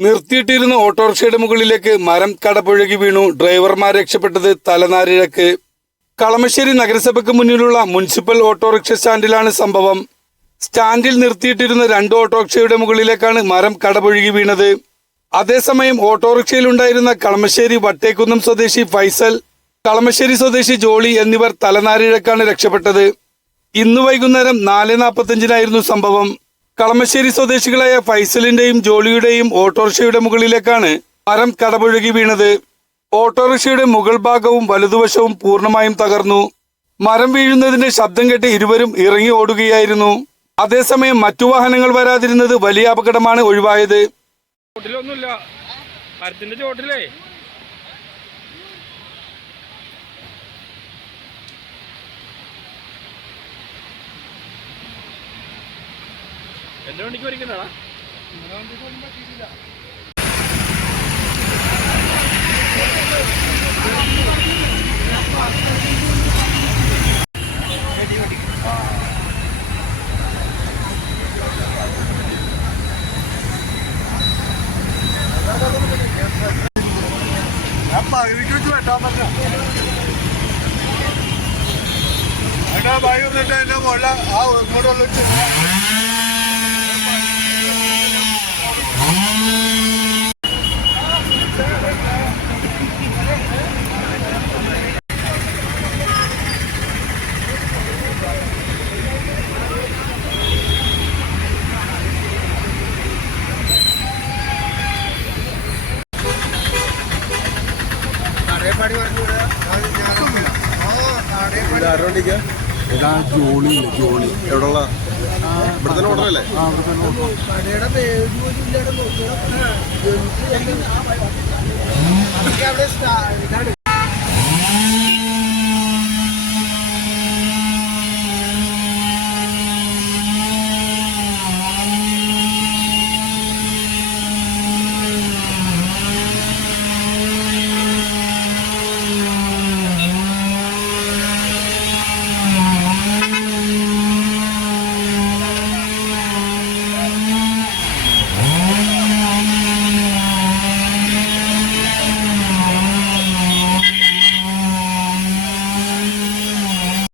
നിർത്തിയിട്ടിരുന്ന ഓട്ടോറിക്ഷയുടെ മുകളിലേക്ക് മരം കടപുഴകി വീണു. ഡ്രൈവർമാർ രക്ഷപ്പെട്ടത് തലനാരിഴക്ക്. കളമശ്ശേരി നഗരസഭയ്ക്ക് മുന്നിലുള്ള മുനിസിപ്പൽ ഓട്ടോറിക്ഷ സ്റ്റാൻഡിലാണ് സംഭവം. സ്റ്റാൻഡിൽ നിർത്തിയിട്ടിരുന്ന രണ്ട് ഓട്ടോറിക്ഷയുടെ മുകളിലേക്കാണ് മരം കടപുഴകി വീണത്. അതേസമയം ഓട്ടോറിക്ഷയിലുണ്ടായിരുന്ന കളമശ്ശേരി വട്ടേക്കുന്നം സ്വദേശി ഫൈസൽ കളമശ്ശേരി സ്വദേശി ജോളി എന്നിവർ തലനാരിഴക്കാണ് രക്ഷപ്പെട്ടത്. ഇന്ന് വൈകുന്നേരം നാല് നാൽപ്പത്തഞ്ചിനായിരുന്നു സംഭവം. കളമശ്ശേരി സ്വദേശികളായ ഫൈസലിന്റെയും ജോളിയുടെയും ഓട്ടോറിക്ഷയുടെ മുകളിലേക്കാണ് മരം കടപുഴകി വീണത്. ഓട്ടോറിക്ഷയുടെ മുകൾ ഭാഗവും വലതുവശവും പൂർണമായും തകർന്നു. മരം വീഴുന്നതിന്റെ ശബ്ദം കേട്ട് ഇരുവരും ഇറങ്ങി ഓടുകയായിരുന്നു. അതേസമയം മറ്റു വാഹനങ്ങൾ വരാതിരുന്നത് വലിയ അപകടമാണ് ഒഴിവായത്. ചോട്ടിലൊന്നുമില്ല മരത്തിന്റെ ചോട്ടിലേ എന്റെ വണ്ടിക്ക് വലിക്കണ്ടാ ഞാൻ പകുതിക്ക് വെച്ച് വെട്ടാൻ പറ്റ അതിന്റെ ഭയം വന്നിട്ട് എന്റെ മുകളിൽ ആ ഇങ്ങോട്ടുള്ള ഇതാ ജോളി ജോളി. എവിടെയുള്ള? ഇവിടെ തന്നെ ഓർഡറല്ലേ കടയുടെ പേര് പോലും ഇല്ലാതെ നോക്കിയാൽ അവിടെ